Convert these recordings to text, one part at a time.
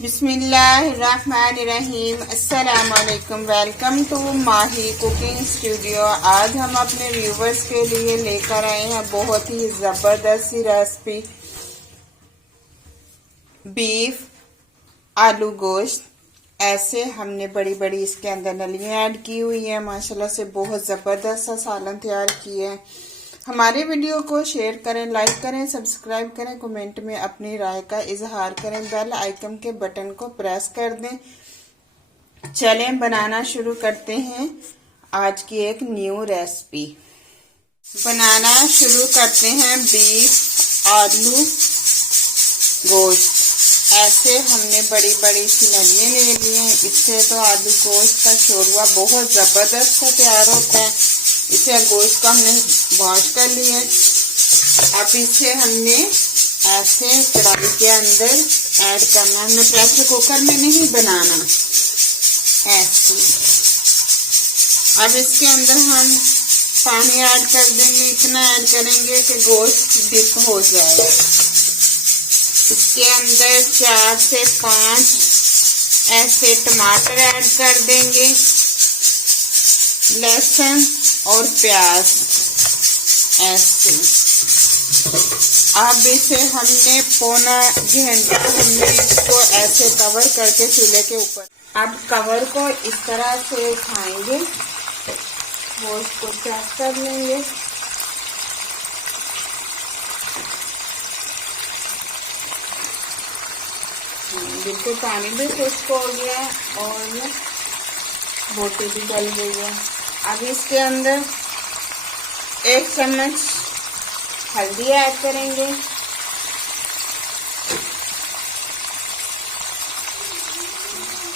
बिस्मिल्लाहिर्रहमानिर्रहीम। अस्सलाम वालेकुम। Welcome to Mahi cooking studio. आज हम अपने व्यूवर्स के लिए लेकर आए हैं बहुत ही ज़बरदस्त सी रेसिपी, बीफ आलू गोश्त। ऐसे हमने बड़ी बड़ी इसके अंदर नलियाँ ऐड की हुई हैं। माशाल्लाह से बहुत ज़बरदस्त सा सालन तैयार किए हैं। हमारे वीडियो को शेयर करें, लाइक करें, सब्सक्राइब करें, कमेंट में अपनी राय का इजहार करें, बेल आइकन के बटन को प्रेस कर दें। चलें बनाना शुरू करते हैं आज की एक न्यू रेसिपी। बनाना शुरू करते हैं बीफ आलू गोश्त। ऐसे हमने बड़ी बड़ी सी नलियाँ ले ली हैं। इससे तो आलू गोश्त का शोरबा बहुत ज़बरदस्त सा तैयार होता है। इसे गोश्त को हमने वॉश कर लिया। अब इसे हमने ऐसे कढ़ाई के अंदर ऐड करना है। हमने प्रेशर कुकर में नहीं बनाना, ऐसे। अब इसके अंदर हम पानी ऐड कर देंगे। इतना ऐड करेंगे कि गोश्त डिप हो जाए। इसके अंदर 4 से 5 ऐसे टमाटर ऐड कर देंगे, लहसुन और प्याज ऐसे। अब इसे हमने पौना घंटा हमने इसको ऐसे कवर करके चूल्हे के ऊपर। अब कवर को इस तरह से उठाएंगे, वो इसको चेक कर लेंगे। बिल्कुल पानी भी खुश्क हो गया और बोटी भी गल गई है। अब इसके अंदर 1 चम्मच हल्दी ऐड करेंगे,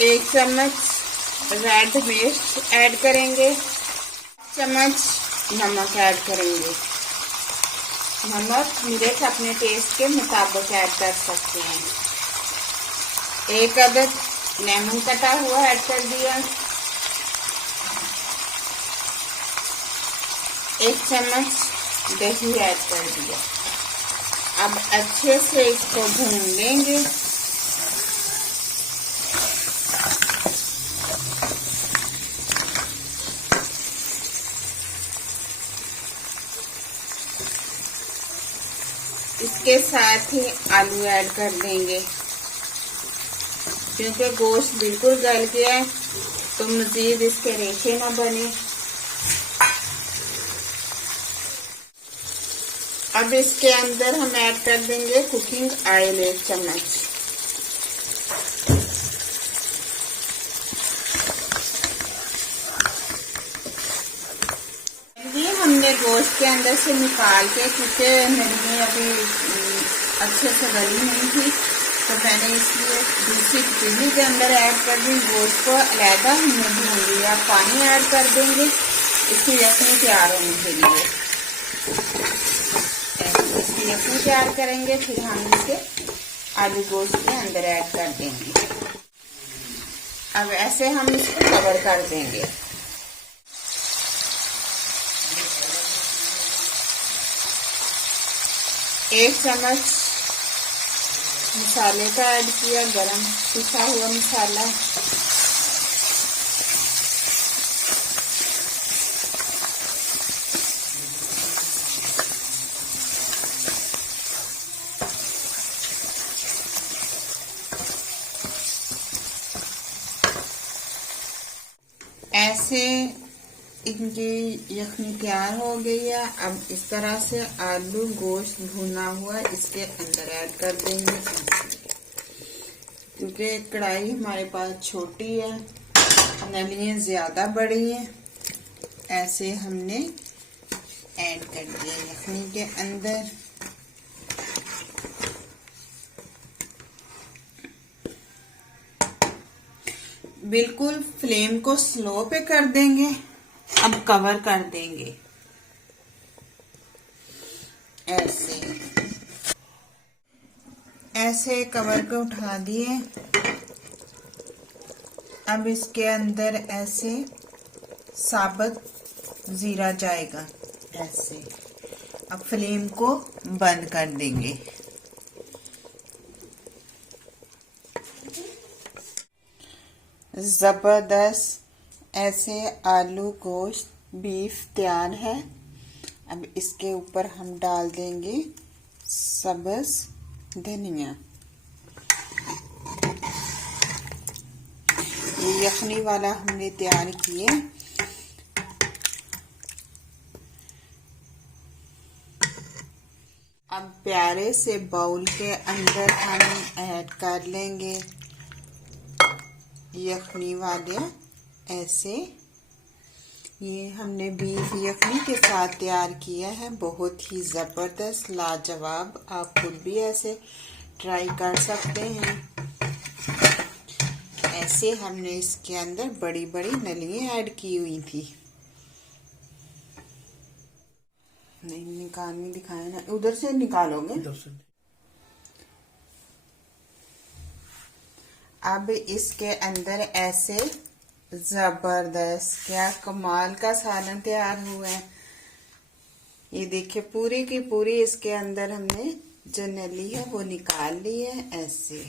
1 चम्मच रेड मिर्च ऐड करेंगे, 1 चम्मच नमक ऐड करेंगे। नमक मिर्च अपने टेस्ट के मुताबिक ऐड कर सकते हैं। 1 अदद लेमन कटा हुआ ऐड कर दिया, 1 चम्मच दही ऐड कर दिया। अब अच्छे से इसको भून लेंगे। इसके साथ ही आलू ऐड कर देंगे। क्योंकि गोश्त बिल्कुल गल गया है तो मजीद इसके रेशे ना बने। अब इसके अंदर हम ऐड कर देंगे कुकिंग ऑयल 1 चम्मच। ये हमने गोश्त के अंदर से निकाल के, क्योंकि नलियाँ अभी अच्छे से गली नहीं थी तो मैंने इसलिए दूसरी पतीली के अंदर ऐड कर दी। गोश्त को अलहदा हमने भून लिया। पानी ऐड कर देंगे इसकी यखनी तैयार होने के लिए। इसकी यखनी तैयार करेंगे, फिर हम इसे आलू गोश्त के अंदर ऐड कर देंगे। अब ऐसे हम इसको कवर कर देंगे। एक चम्मच मसाले का ऐड किया, गरम पिसा हुआ मसाला। ऐसे इनकी यखनी तैयार हो गई है। अब इस तरह से आलू गोश्त भुना हुआ इसके अंदर ऐड कर देंगे। क्योंकि कढ़ाई हमारे पास छोटी है, नलियाँ ज्यादा बड़ी हैं, ऐसे हमने ऐड कर दिया यखनी के अंदर। बिल्कुल फ्लेम को स्लो पे कर देंगे। अब कवर कर देंगे ऐसे कवर को उठा दिए। अब इसके अंदर ऐसे साबुत जीरा जाएगा ऐसे। अब फ्लेम को बंद कर देंगे। जबरदस्त ऐसे आलू गोश्त बीफ तैयार है। अब इसके ऊपर हम डाल देंगे सब्ज धनिया। ये यखनी वाला हमने तैयार किए। अब प्यारे से बाउल के अंदर हम ऐड कर लेंगे यखनी वाले ऐसे। ये हमने बीफ यखनी के साथ तैयार किया है, बहुत ही ज़बरदस्त लाजवाब। आप खुद भी ऐसे ट्राई कर सकते हैं। ऐसे हमने इसके अंदर बड़ी बड़ी नलियां ऐड की हुई थी। नहीं निकाल नहीं दिखाया ना, उधर से निकालोगे। उधर से। अब इसके अंदर ऐसे जबरदस्त क्या कमाल का सालन तैयार हुआ है। ये देखिए पूरी की पूरी इसके अंदर हमने जो नली है वो निकाल ली है ऐसे।